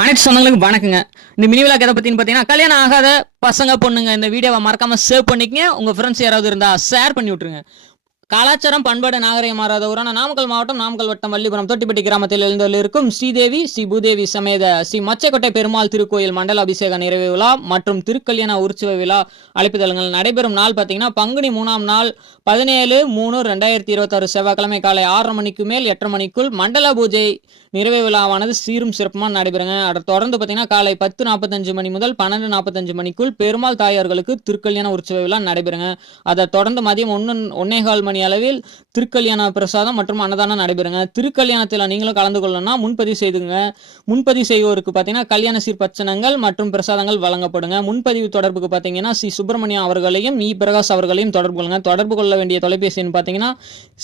அனைத்து சொந்தங்களுக்கு வணக்கங்க. இந்த மினி விழாக்கு எதை பத்தின்னு பார்த்தீங்கன்னா, கல்யாணம் ஆகாத பசங்க பொண்ணுங்க இந்த வீடியோவை மறக்காம சேவ் பண்ணிக்கங்க. உங்க ஃப்ரெண்ட்ஸ் யாராவது இருந்தா ஷேர் பண்ணி விட்டுருங்க. கலாச்சாரம் பண்பாடு நாகரிகம் மாறாத ஊரான நாமக்கல் மாவட்டம் நாமக்கல் வட்டம் வள்ளிபுரம் தொட்டிப்பட்டி கிராமத்தில் எழுந்தருளிருக்கும் ஸ்ரீதேவி ஸ்ரீ பூதேவி சமேத ஸ்ரீ மச்சக்கோட்டை பெருமாள் திருக்கோயில் மண்டல அபிஷேக நிறைவு விழா மற்றும் திருக்கல்யாண உற்சவ விழா அழைப்புதல்கள் நடைபெறும் நாள் பார்த்தீங்கன்னா பங்குனி 3ஆம் நாள் 17/3/2026 செவ்வாய்க்கிழமை காலை 6:30 மணிக்கு மேல் 8:30 மணிக்குள் மண்டல பூஜை நிறைவு விழாவானது சீரும் சிறப்புமாக நடைபெறுங்க. அதை தொடர்ந்து பார்த்தீங்கன்னா காலை 10:45 மணி முதல் 12:45 மணிக்குள் பெருமாள் தாயார்களுக்கு திருக்கல்யாண உற்சவ விழா நடைபெறுங்க. அதை தொடர்ந்து மதியம் 1:15 மணி அளவில் திருக்கல்யாண பிரசாதம் மற்றும் அன்னதானம் நடைபெறுங்க. திருக்கல்யாணத்தில் நீங்களும் கலந்து கொள்ளணும்னா முன்பதிவு செய்துங்க. முன்பதிவு செய்வோருக்கு பார்த்தீங்கன்னா கல்யாண சீர்பச்சனங்கள் மற்றும் பிரசாதங்கள் வழங்கப்படுங்க. முன்பதிவு தொடர்புக்கு பார்த்தீங்கன்னா சி சுப்பிரமணியம் அவர்களையும் இ பிரகாஷ் அவர்களையும் தொடர்பு கொள்ளுங்க. தொடர்பு கொள்ள வேண்டிய தொலைபேசி எண் பார்த்தீங்கன்னா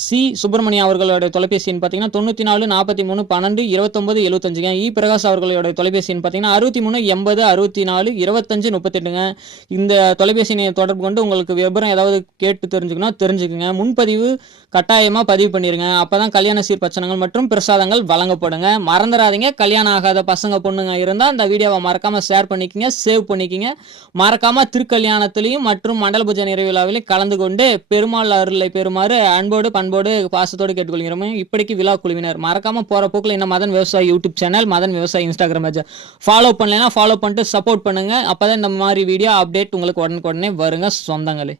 சி சுப்பிரமணியம் அவர்களுடைய தொலைபேசி எண் பார்த்தீங்கன்னா 94 43 12 29 75. இ பிரகாஷ் அவர்களுடைய தொலைபேசி எண் பார்த்தீங்கன்னா 63 80 64 25 38. இந்த தொலைபேசி தொடர்பு கொண்டு உங்களுக்கு விவரம் ஏதாவது கேட்டு தெரிஞ்சுக்குங்க. முன்பதிவு கட்டாயமா பதிவு பண்ணிருங்க. அப்பதான் கல்யாண சீர்பச்சனங்கள் மற்றும் பிரசாதங்கள் வழங்கப்படுங்க. மறந்துடாதீங்க. கல்யாணம் ஆகாத பசங்க பொண்ணுங்க இருந்தா இந்த வீடியோவை மறக்காம ஷேர் பண்ணிக்கங்க, சேவ் பண்ணிக்கங்க. மறக்காம திருக்கல்யாணத்திலையும் மற்றும் மண்டல பூஜை நிறைவு விழாவிலையும் கலந்து கொண்டு பெருமாள் அருளை பெறுமாறு அன்போடு பண்போடு பாசத்தோடு கேட்டுக்கொள்கிறோம். இப்படிக்கு விழா குழுவினர் மறக்காம போற போக்குல இந்த மதன் விவசாயி யூடியூப் சேனல், மதன் விவசாயி இன்ஸ்டாகிராம் பேஜ் ஃபாலோ பண்ணலைன்னா ஃபாலோ பண்ணிட்டு சப்போர்ட் பண்ணுங்க. அப்பதான் இந்த மாதிரி வீடியோ அப்டேட் உங்களுக்கு உடனுக்குடனே வருங்க சொந்தங்களே.